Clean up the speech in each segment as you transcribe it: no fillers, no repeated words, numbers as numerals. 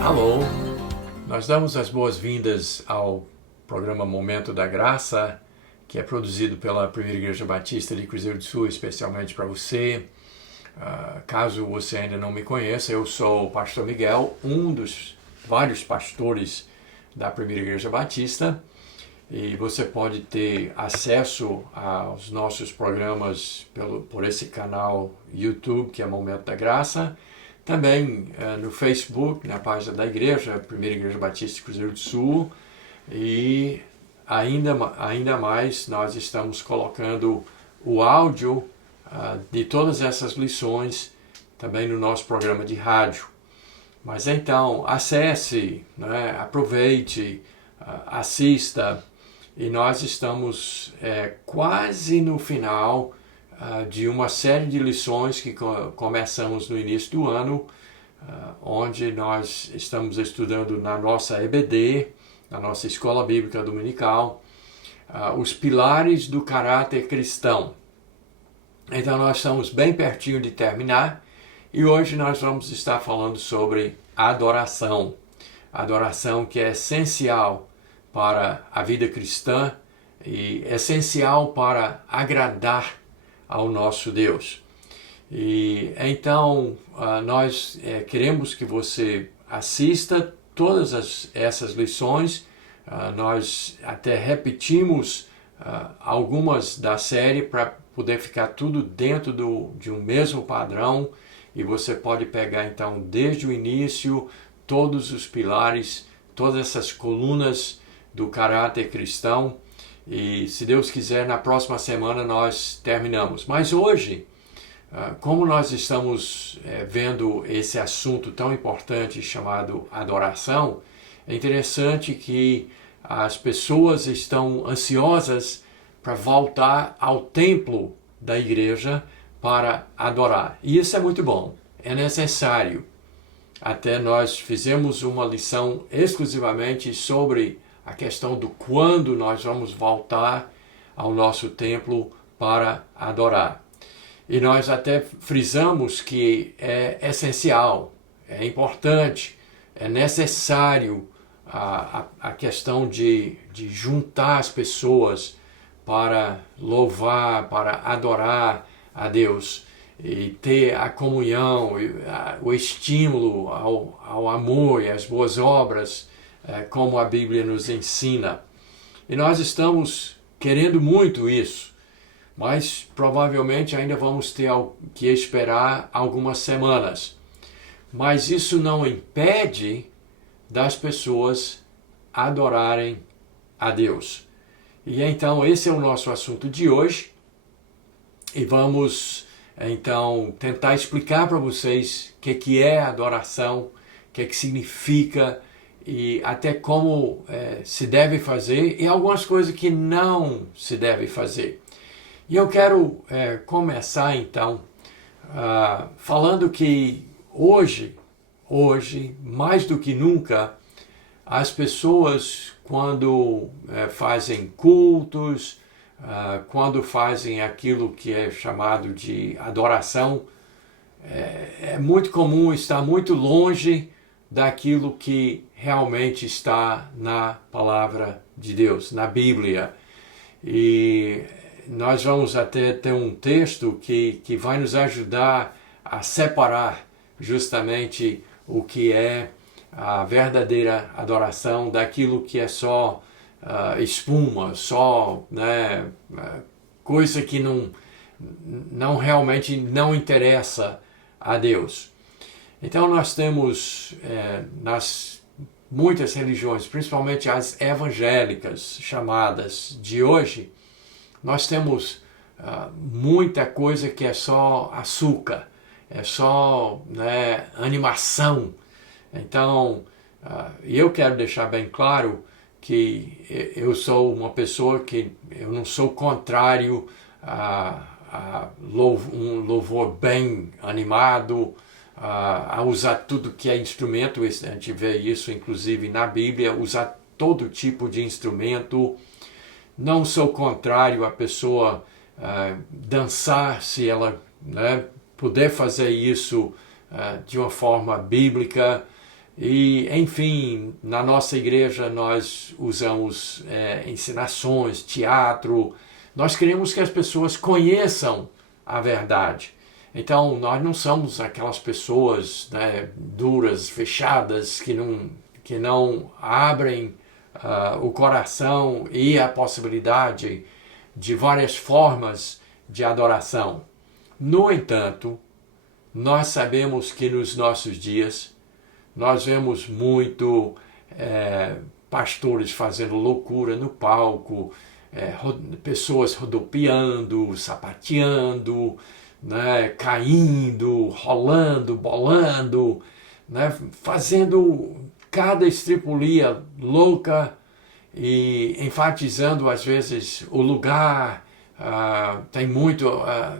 Alô, nós damos as boas-vindas ao programa Momento da Graça, que é produzido pela Primeira Igreja Batista de Cruzeiro do Sul, especialmente para você. Caso você ainda não me conheça, eu sou o pastor Miguel, um dos vários pastores da Primeira Igreja Batista, e você pode ter acesso aos nossos programas por esse canal YouTube, que é Momento da Graça. Também no Facebook, na página da igreja, Primeira Igreja Batista de Cruzeiro do Sul, e ainda mais nós estamos colocando o áudio de todas essas lições também no nosso programa de rádio. Mas então, acesse, né, aproveite, assista, e nós estamos quase no final de uma série de lições que começamos no início do ano, onde nós estamos estudando na nossa EBD, na nossa Escola Bíblica Dominical, os pilares do caráter cristão. Então nós estamos bem pertinho de terminar e hoje nós vamos estar falando sobre adoração. Adoração que é essencial para a vida cristã e essencial para agradar ao nosso Deus. E então nós queremos que você assista todas essas lições. Nós até repetimos algumas da série para poder ficar tudo dentro de um mesmo padrão, e você pode pegar então desde o início todos os pilares, todas essas colunas do caráter cristão. E se Deus quiser, na próxima semana nós terminamos. Mas hoje, como nós estamos vendo esse assunto tão importante chamado adoração, é interessante que as pessoas estão ansiosas para voltar ao templo da igreja para adorar. E isso é muito bom, é necessário. Até nós fizemos uma lição exclusivamente sobre a questão do quando nós vamos voltar ao nosso templo para adorar. E nós até frisamos que é essencial, é importante, é necessário a questão de juntar as pessoas para louvar, para adorar a Deus e ter a comunhão, o estímulo ao amor e às boas obras, como a Bíblia nos ensina. E nós estamos querendo muito isso, mas provavelmente ainda vamos ter que esperar algumas semanas. Mas isso não impede das pessoas adorarem a Deus. E então esse é o nosso assunto de hoje, e vamos então tentar explicar para vocês o que é adoração, o que significa, e até como se deve fazer, e algumas coisas que não se deve fazer. E eu quero começar então falando que hoje, mais do que nunca, as pessoas quando fazem cultos, quando fazem aquilo que é chamado de adoração, é muito comum estar muito longe daquilo que realmente está na palavra de Deus, na Bíblia. E nós vamos até ter um texto que vai nos ajudar a separar justamente o que é a verdadeira adoração daquilo que é só espuma, só coisa que não realmente não interessa a Deus. Então nós temos nas muitas religiões, principalmente as evangélicas chamadas de hoje, nós temos muita coisa que é só açúcar, é só animação. Então eu quero deixar bem claro que eu sou uma pessoa que eu não sou contrário a um louvor bem animado, a usar tudo que é instrumento. A gente vê isso inclusive na Bíblia, usar todo tipo de instrumento, Não sou contrário à pessoa dançar, se ela, né, puder fazer isso de uma forma bíblica. E, enfim, na nossa igreja nós usamos encenações, teatro. Nós queremos que as pessoas conheçam a verdade. Então, nós não somos aquelas pessoas, né, duras, fechadas, que não abrem o coração e a possibilidade de várias formas de adoração. No entanto, nós sabemos que nos nossos dias nós vemos muito pastores fazendo loucura no palco, pessoas rodopiando, sapateando, né, caindo, rolando, bolando, né, fazendo cada estripulia louca e enfatizando às vezes o lugar. Tem muito,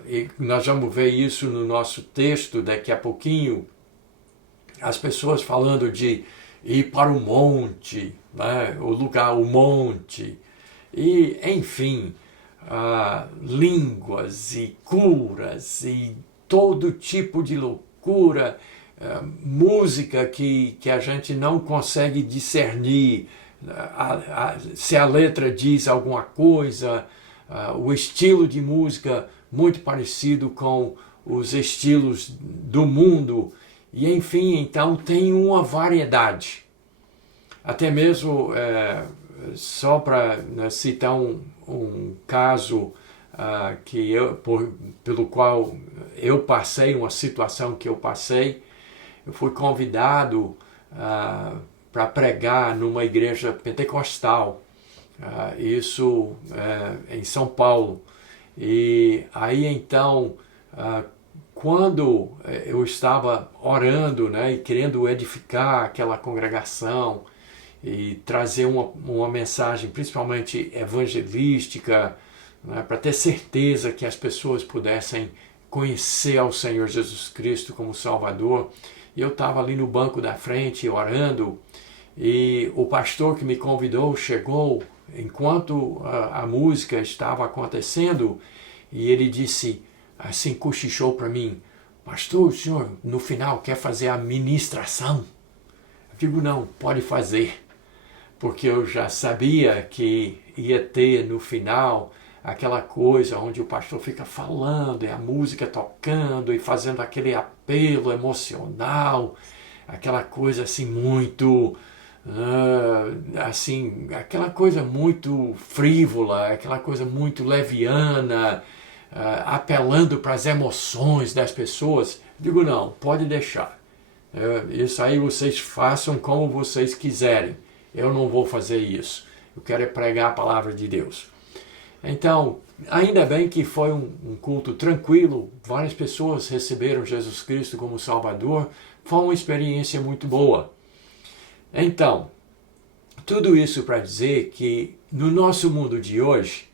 e nós vamos ver isso no nosso texto daqui a pouquinho, as pessoas falando de ir para o monte, né, o lugar, o monte, e enfim, línguas e curas e todo tipo de loucura, música que a gente não consegue discernir se a letra diz alguma coisa, o estilo de música muito parecido com os estilos do mundo, e enfim, então tem uma variedade. Até mesmo, só para citar um caso pelo qual eu passei, uma situação que eu passei, eu fui convidado para pregar numa igreja pentecostal, isso em São Paulo. E aí então, quando eu estava orando, né, e querendo edificar aquela congregação e trazer uma mensagem principalmente evangelística, né, para ter certeza que as pessoas pudessem conhecer ao Senhor Jesus Cristo como Salvador, e eu estava ali no banco da frente orando, e o pastor que me convidou chegou enquanto a música estava acontecendo, e ele disse, assim, cochichou para mim, pastor, o senhor no final quer fazer a ministração? Eu digo, não, pode fazer, porque eu já sabia que ia ter no final aquela coisa onde o pastor fica falando, e a música tocando, e fazendo aquele apelo emocional, aquela coisa assim muito, assim, aquela coisa muito frívola, aquela coisa muito leviana, apelando para as emoções das pessoas. Digo, não, pode deixar. Isso aí vocês façam como vocês quiserem. Eu não vou fazer isso. Eu quero pregar a palavra de Deus. Então, ainda bem que foi um culto tranquilo. Várias pessoas receberam Jesus Cristo como Salvador. Foi uma experiência muito boa. Então, tudo isso para dizer que no nosso mundo de hoje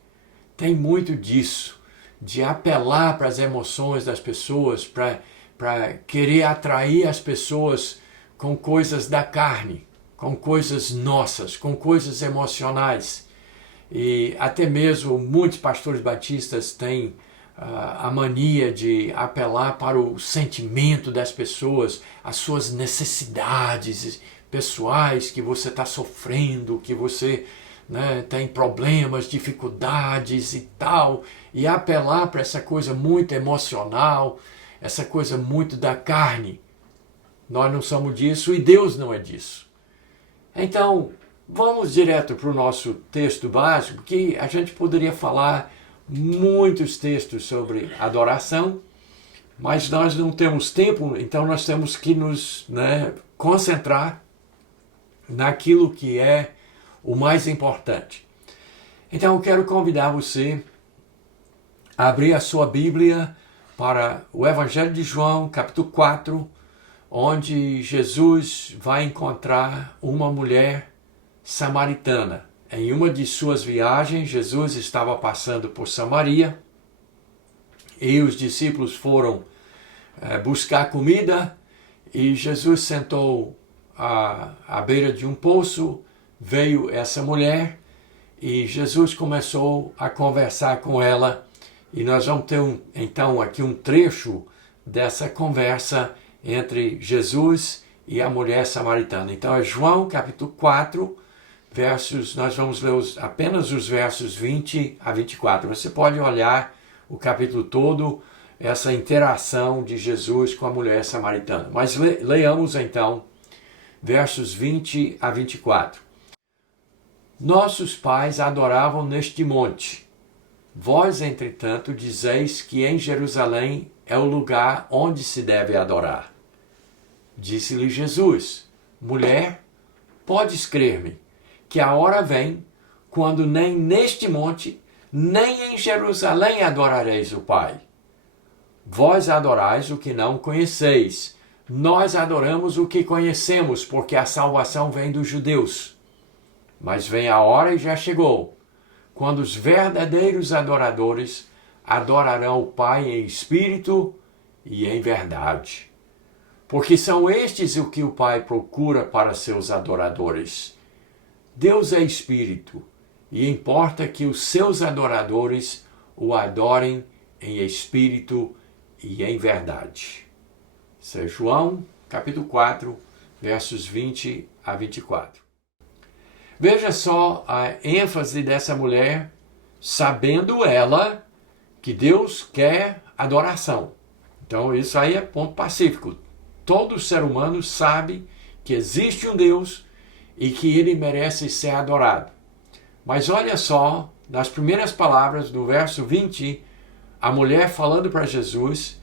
tem muito disso, de apelar para as emoções das pessoas, para querer atrair as pessoas com coisas da carne, com coisas nossas, com coisas emocionais. E até mesmo muitos pastores batistas têm a mania de apelar para o sentimento das pessoas, as suas necessidades pessoais, que você está sofrendo, que você, né, tem problemas, dificuldades e tal, e apelar para essa coisa muito emocional, essa coisa muito da carne. Nós não somos disso e Deus não é disso. Então, vamos direto para o nosso texto básico, que a gente poderia falar muitos textos sobre adoração, mas nós não temos tempo, então nós temos que nos, né, concentrar naquilo que é o mais importante. Então eu quero convidar você a abrir a sua Bíblia para o Evangelho de João, capítulo 4, onde Jesus vai encontrar uma mulher samaritana. Em uma de suas viagens, Jesus estava passando por Samaria e os discípulos foram buscar comida, e Jesus sentou à beira de um poço. Veio essa mulher e Jesus começou a conversar com ela, e nós vamos ter então aqui um trecho dessa conversa entre Jesus e a mulher samaritana. Então é João capítulo 4, nós vamos ler apenas os versos 20 a 24. Você pode olhar o capítulo todo, essa interação de Jesus com a mulher samaritana. Mas leiamos então versos 20 a 24. Nossos pais adoravam neste monte. Vós, entretanto, dizeis que em Jerusalém é o lugar onde se deve adorar. Disse-lhe Jesus: Mulher, podes crer-me, que a hora vem, quando nem neste monte, nem em Jerusalém adorareis o Pai. Vós adorais o que não conheceis. Nós adoramos o que conhecemos, porque a salvação vem dos judeus. Mas vem a hora e já chegou, quando os verdadeiros adoradores adorarão o Pai em espírito e em verdade. Porque são estes o que o Pai procura para seus adoradores. Deus é espírito, e importa que os seus adoradores o adorem em espírito e em verdade. Isso é João, capítulo 4, versos 20 a 24. Veja só a ênfase dessa mulher, sabendo ela que Deus quer adoração. Então isso aí é ponto pacífico. Todo ser humano sabe que existe um Deus e que ele merece ser adorado. Mas olha só, nas primeiras palavras do verso 20, a mulher falando para Jesus,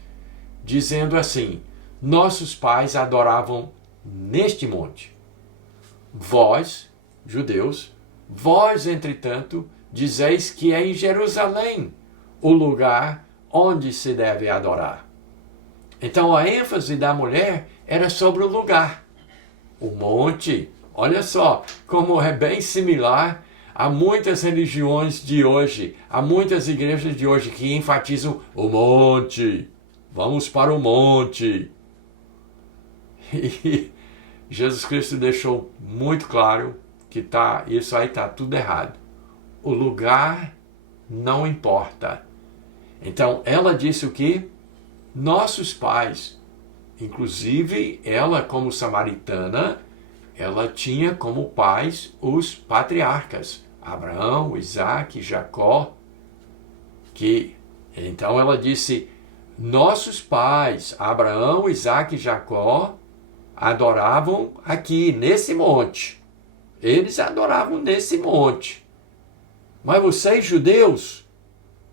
dizendo assim: nossos pais adoravam neste monte. Vós, judeus, vós, entretanto, dizeis que é em Jerusalém o lugar onde se deve adorar. Então a ênfase da mulher era sobre o lugar, o monte. Olha só como é bem similar a muitas religiões de hoje, a muitas igrejas de hoje que enfatizam o monte. Vamos para o monte. E Jesus Cristo deixou muito claro que isso aí está tudo errado. O lugar não importa. Então ela disse o quê? Nossos pais, inclusive ela como samaritana, ela tinha como pais os patriarcas, Abraão, Isaac, Jacó, então ela disse, nossos pais, Abraão, Isaac e Jacó, adoravam aqui, nesse monte. Eles adoravam nesse monte. Mas vocês, judeus,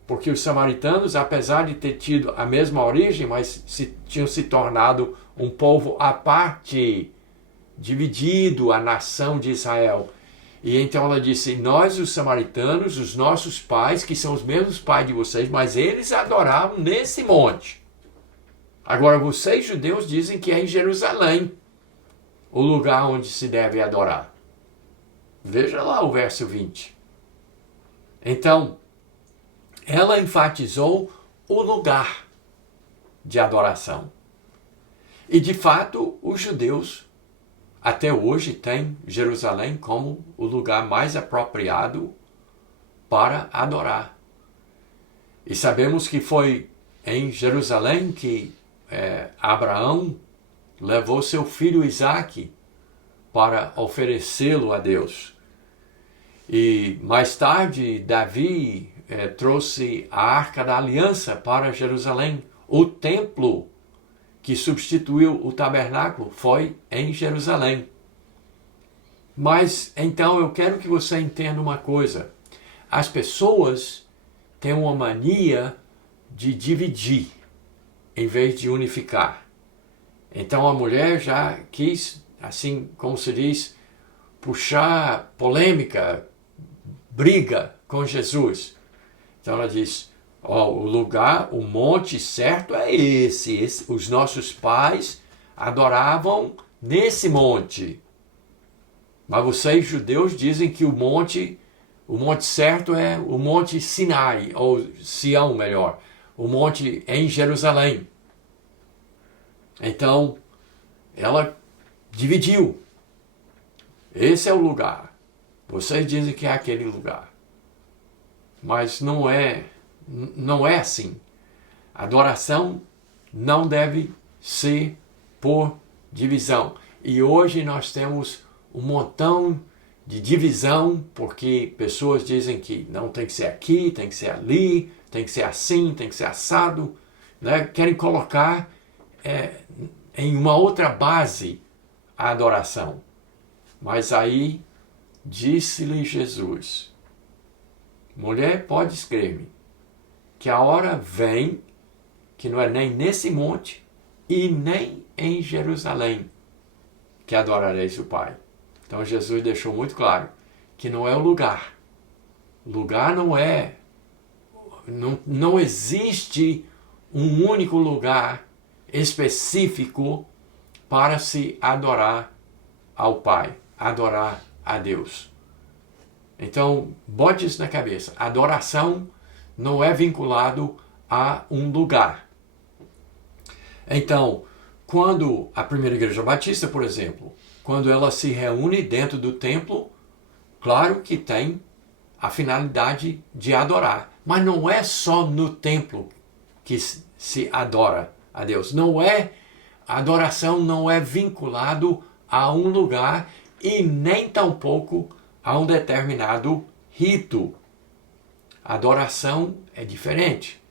porque os samaritanos, apesar de ter tido a mesma origem, mas tinham se tornado um povo à parte, dividido a nação de Israel. E então ela disse, nós os samaritanos, os nossos pais, que são os mesmos pais de vocês, mas eles adoravam nesse monte. Agora vocês judeus dizem que é em Jerusalém o lugar onde se deve adorar. Veja lá o verso 20. Então, ela enfatizou o lugar de adoração. E de fato, os judeus até hoje têm Jerusalém como o lugar mais apropriado para adorar. E sabemos que foi em Jerusalém que Abraão levou seu filho Isaque para oferecê-lo a Deus. E mais tarde, Davi trouxe a Arca da Aliança para Jerusalém. O templo que substituiu o tabernáculo foi em Jerusalém. Mas, então, eu quero que você entenda uma coisa. As pessoas têm uma mania de dividir, em vez de unificar. Então, a mulher já quis, assim como se diz, puxar polêmica, briga com Jesus. Então, ela diz, o lugar, o monte certo é esse. Os nossos pais adoravam nesse monte. Mas vocês, judeus, dizem que o monte certo é o Monte Sinai, ou Sião, melhor. O monte em Jerusalém. Então, ela dividiu. Esse é o lugar. Vocês dizem que é aquele lugar. mas não é assim. Adoração não deve ser por divisão. E hoje nós temos um montão de divisão, porque pessoas dizem que não tem que ser aqui, tem que ser ali, tem que ser assim, tem que ser assado, né? Querem colocar em uma outra base a adoração. Mas aí disse-lhe Jesus: mulher, pode escrever-me que a hora vem, que não é nem nesse monte e nem em Jerusalém que adorareis o Pai. Então Jesus deixou muito claro que não é o lugar. Lugar não existe um único lugar específico para se adorar ao Pai, adorar a Deus. Então, bote isso na cabeça. Adoração não é vinculado a um lugar. Então, quando a primeira igreja batista, por exemplo, quando ela se reúne dentro do templo, claro que tem a finalidade de adorar. Mas não é só no templo que se adora a Deus. A adoração não é vinculado a um lugar e nem tampouco a um determinado rito. A adoração é diferente.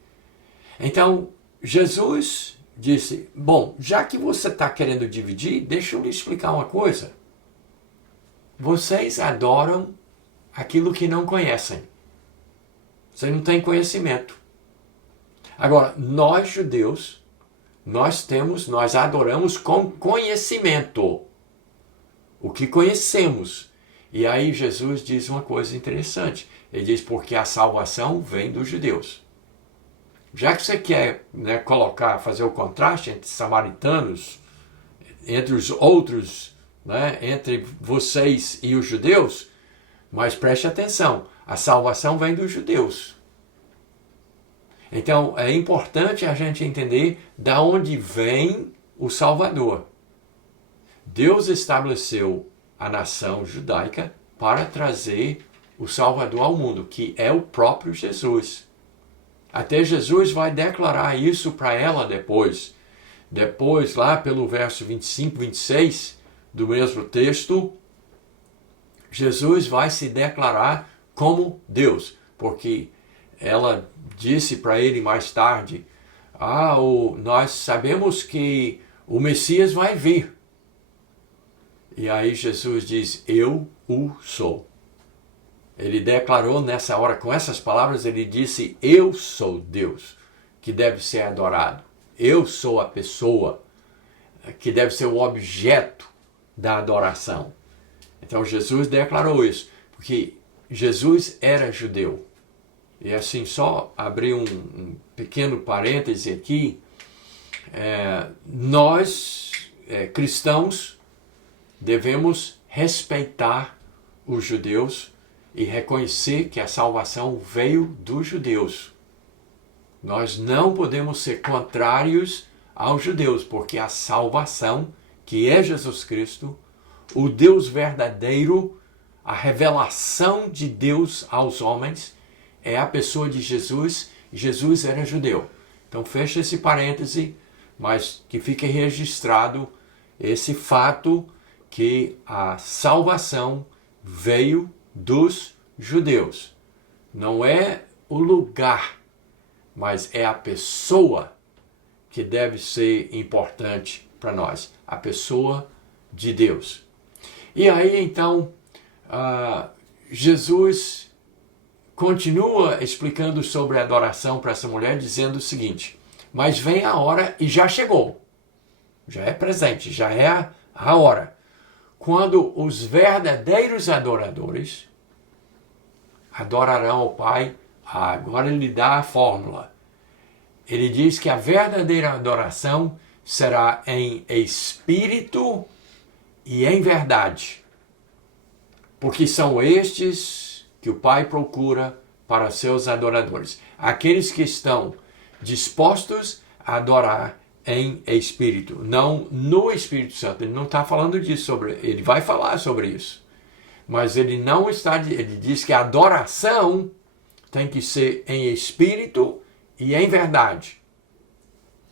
Então, Jesus disse: bom, já que você está querendo dividir, deixa eu lhe explicar uma coisa. Vocês adoram aquilo que não conhecem. Você não tem conhecimento. Agora, nós judeus, nós adoramos com conhecimento. O que conhecemos. E aí Jesus diz uma coisa interessante. Ele diz: porque a salvação vem dos judeus. Já que você quer, né, fazer o contraste entre samaritanos, entre os outros, né, entre vocês e os judeus, mas preste atenção, a salvação vem dos judeus. Então é importante a gente entender de onde vem o Salvador. Deus estabeleceu a nação judaica para trazer o Salvador ao mundo, que é o próprio Jesus. Até Jesus vai declarar isso para ela depois. Depois, lá pelo verso 25, 26 do mesmo texto, Jesus vai se declarar como Deus, porque ela disse para ele mais tarde: nós sabemos que o Messias vai vir. E aí Jesus diz: eu o sou. Ele declarou nessa hora, com essas palavras, ele disse: eu sou Deus, que deve ser adorado. Eu sou a pessoa que deve ser o objeto da adoração. Então Jesus declarou isso, porque Jesus era judeu. E assim, só abrir um pequeno parêntese aqui, nós, cristãos, devemos respeitar os judeus e reconhecer que a salvação veio dos judeus. Nós não podemos ser contrários aos judeus, porque a salvação, que é Jesus Cristo, o Deus verdadeiro, a revelação de Deus aos homens, é a pessoa de Jesus. Jesus era judeu. Então fecha esse parêntese, mas que fique registrado esse fato que a salvação veio dos judeus. Não é o lugar, mas é a pessoa que deve ser importante para nós. A pessoa de Deus. E aí então, Jesus continua explicando sobre a adoração para essa mulher, dizendo o seguinte: mas vem a hora, e já chegou, já é presente, já é a hora, quando os verdadeiros adoradores adorarão ao Pai. Agora ele dá a fórmula. Ele diz que a verdadeira adoração será em espírito e em verdade, porque são estes que o Pai procura para seus adoradores, aqueles que estão dispostos a adorar em espírito, não no Espírito Santo. Ele não está falando disso, ele vai falar sobre isso, mas ele não está, ele diz que a adoração tem que ser em espírito e em verdade.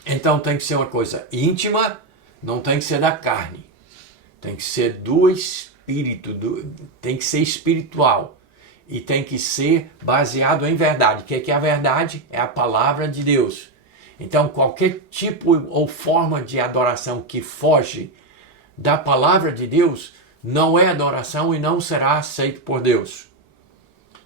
Então tem que ser uma coisa íntima, não tem que ser da carne. Tem que ser do espírito, tem que ser espiritual. E tem que ser baseado em verdade. O que é a verdade? É a palavra de Deus. Então qualquer tipo ou forma de adoração que foge da palavra de Deus não é adoração e não será aceito por Deus.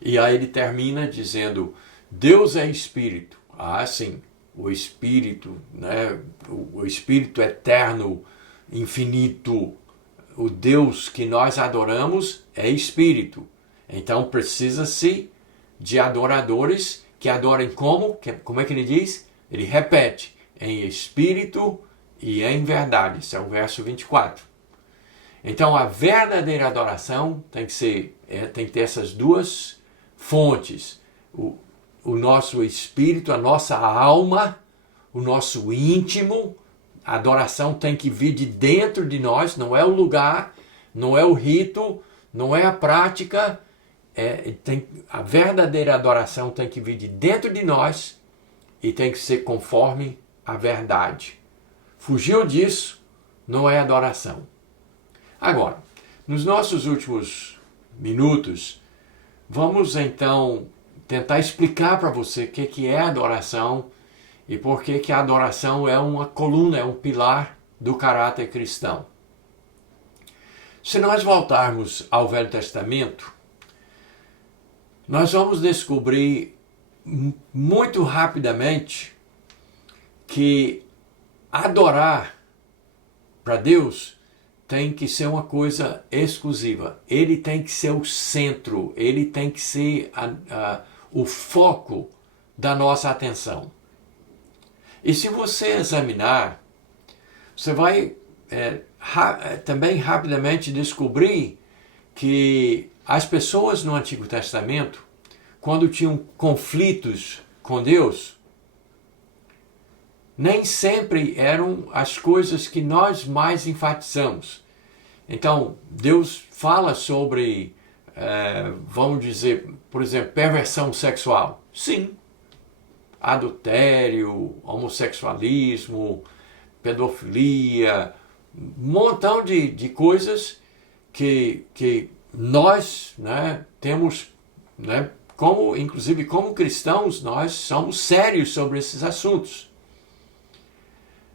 E aí ele termina dizendo, Deus é espírito. Ah, sim, o espírito, né? O espírito eterno, infinito, o Deus que nós adoramos é espírito. Então precisa-se de adoradores que adorem como? Como é que ele diz? Ele repete, em espírito e em verdade. Esse é o verso 24. Então a verdadeira adoração tem que ter essas duas fontes. O nosso espírito, a nossa alma, o nosso íntimo. A adoração tem que vir de dentro de nós, não é o lugar, não é o rito, não é a prática. A verdadeira adoração tem que vir de dentro de nós e tem que ser conforme a verdade. Fugiu disso, não é adoração. Agora, nos nossos últimos minutos, vamos então tentar explicar para você o que é adoração e por que a adoração é uma coluna, é um pilar do caráter cristão. Se nós voltarmos ao Velho Testamento, nós vamos descobrir muito rapidamente que adorar para Deus tem que ser uma coisa exclusiva. Ele tem que ser o centro, ele tem que ser o foco da nossa atenção. E se você examinar, você vai também rapidamente descobrir que as pessoas no Antigo Testamento, quando tinham conflitos com Deus, nem sempre eram as coisas que nós mais enfatizamos. Então, Deus fala sobre, vamos dizer, por exemplo, perversão sexual. Sim. Adultério, homossexualismo, pedofilia, um montão de coisas que nós, né, temos, né, inclusive como cristãos, nós somos sérios sobre esses assuntos.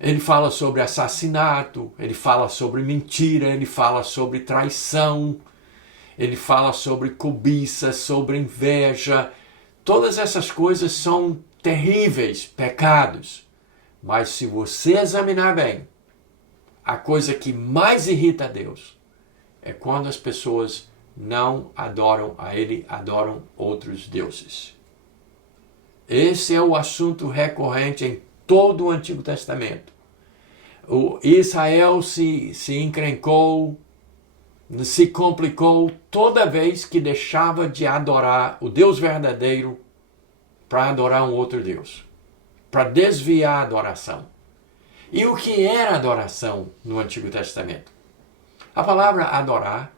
Ele fala sobre assassinato, ele fala sobre mentira, ele fala sobre traição, ele fala sobre cobiça, sobre inveja. Todas essas coisas são terríveis pecados. Mas se você examinar bem, a coisa que mais irrita a Deus é quando as pessoas não adoram a Ele, adoram outros deuses. Esse é o assunto recorrente em todo o Antigo Testamento. O Israel se encrencou, se complicou toda vez que deixava de adorar o Deus verdadeiro para adorar um outro Deus, para desviar a adoração. E o que era adoração no Antigo Testamento? A palavra adorar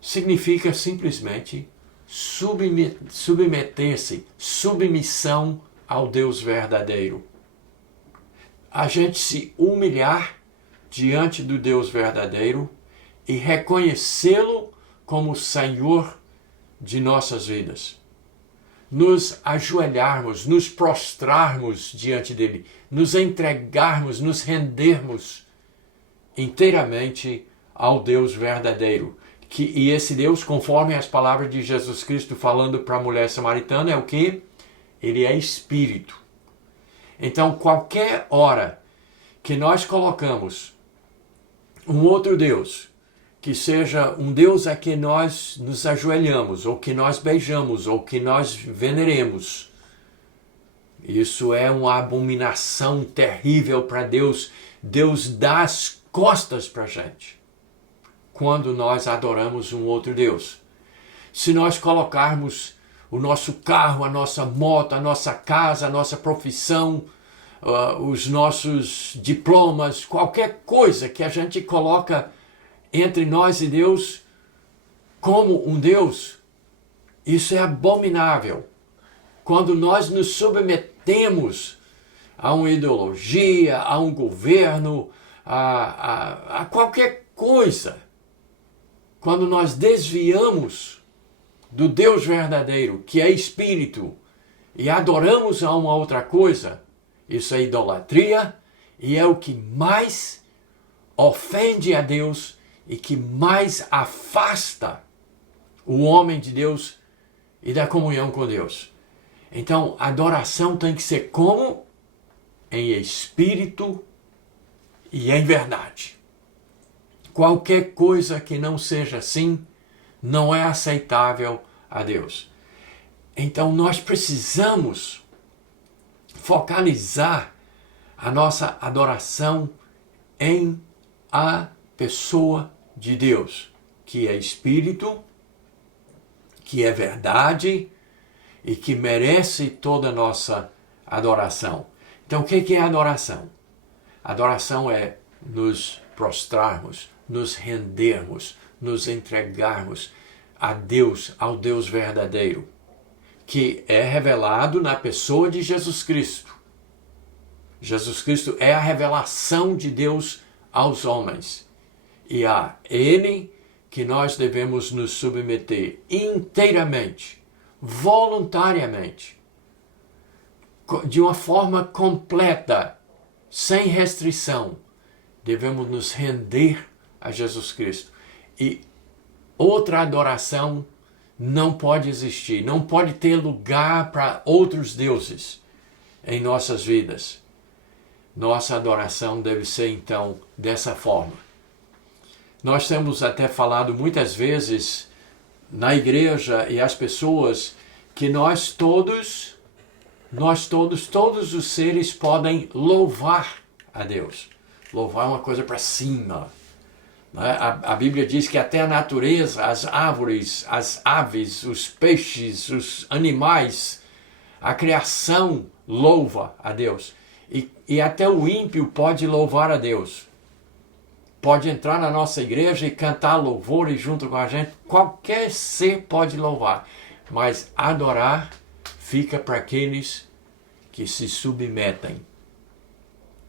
significa simplesmente submeter-se, submissão ao Deus verdadeiro. A gente se humilhar diante do Deus verdadeiro e reconhecê-lo como Senhor de nossas vidas. Nos ajoelharmos, nos prostrarmos diante dele, nos entregarmos, nos rendermos inteiramente ao Deus verdadeiro. E esse Deus, conforme as palavras de Jesus Cristo falando para a mulher samaritana, é o quê? Ele é espírito. Então, qualquer hora que nós colocamos um outro Deus, que seja um Deus a que nós nos ajoelhamos, ou que nós beijamos, ou que nós veneremos, isso é uma abominação terrível para Deus. Deus dá as costas para a gente quando nós adoramos um outro Deus. Se nós colocarmos o nosso carro, a nossa moto, a nossa casa, a nossa profissão, os nossos diplomas, qualquer coisa que a gente coloca entre nós e Deus como um Deus, isso é abominável. quando nós nos submetemos a uma ideologia, a um governo, a qualquer coisa, quando nós desviamos do Deus verdadeiro, que é Espírito, e adoramos a uma outra coisa, isso é idolatria e é o que mais ofende a Deus e que mais afasta o homem de Deus e da comunhão com Deus. Então, a adoração tem que ser como? Em espírito e em verdade. Qualquer coisa que não seja assim não é aceitável a Deus. Então, nós precisamos focalizar a nossa adoração em a pessoa de Deus, que é Espírito, que é verdade e que merece toda a nossa adoração. Então, o que é adoração? Adoração é nos prostrarmos, nos rendermos, nos entregarmos a Deus, ao Deus verdadeiro, que é revelado na pessoa de Jesus Cristo. Jesus Cristo é a revelação de Deus aos homens. E a Ele que nós devemos nos submeter inteiramente, voluntariamente, de uma forma completa, sem restrição. Devemos nos render a Jesus Cristo. E outra adoração não pode existir, não pode ter lugar para outros deuses em nossas vidas. Nossa adoração deve ser, então, dessa forma. Nós temos até falado muitas vezes na igreja e as pessoas que todos os seres podem louvar a Deus. Louvar é uma coisa para cima. A Bíblia diz que até a natureza, as árvores, as aves, os peixes, os animais, a criação louva a Deus. E até o ímpio pode louvar a Deus. Pode entrar na nossa igreja e cantar louvores junto com a gente. Qualquer ser pode louvar. Mas adorar fica para aqueles que se submetem,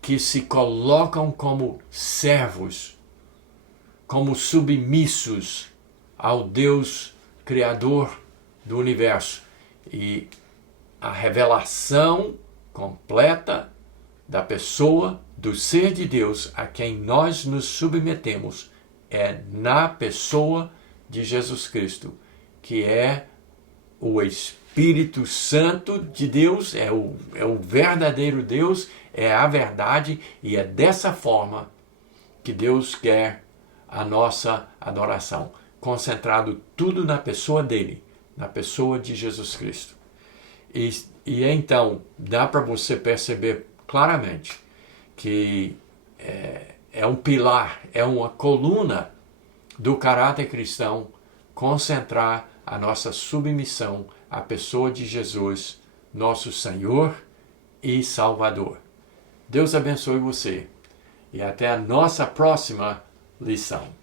que se colocam como servos, como submissos ao Deus Criador do universo. E a revelação completa da pessoa, do ser de Deus a quem nós nos submetemos é na pessoa de Jesus Cristo, que é o Espírito Santo de Deus, é o verdadeiro Deus, é a verdade, e é dessa forma que Deus quer a nossa adoração, concentrado tudo na pessoa dele, na pessoa de Jesus Cristo. E então dá para você perceber claramente que é um pilar, é uma coluna do caráter cristão concentrar a nossa submissão à pessoa de Jesus, nosso Senhor e Salvador. Deus abençoe você e até a nossa próxima lição.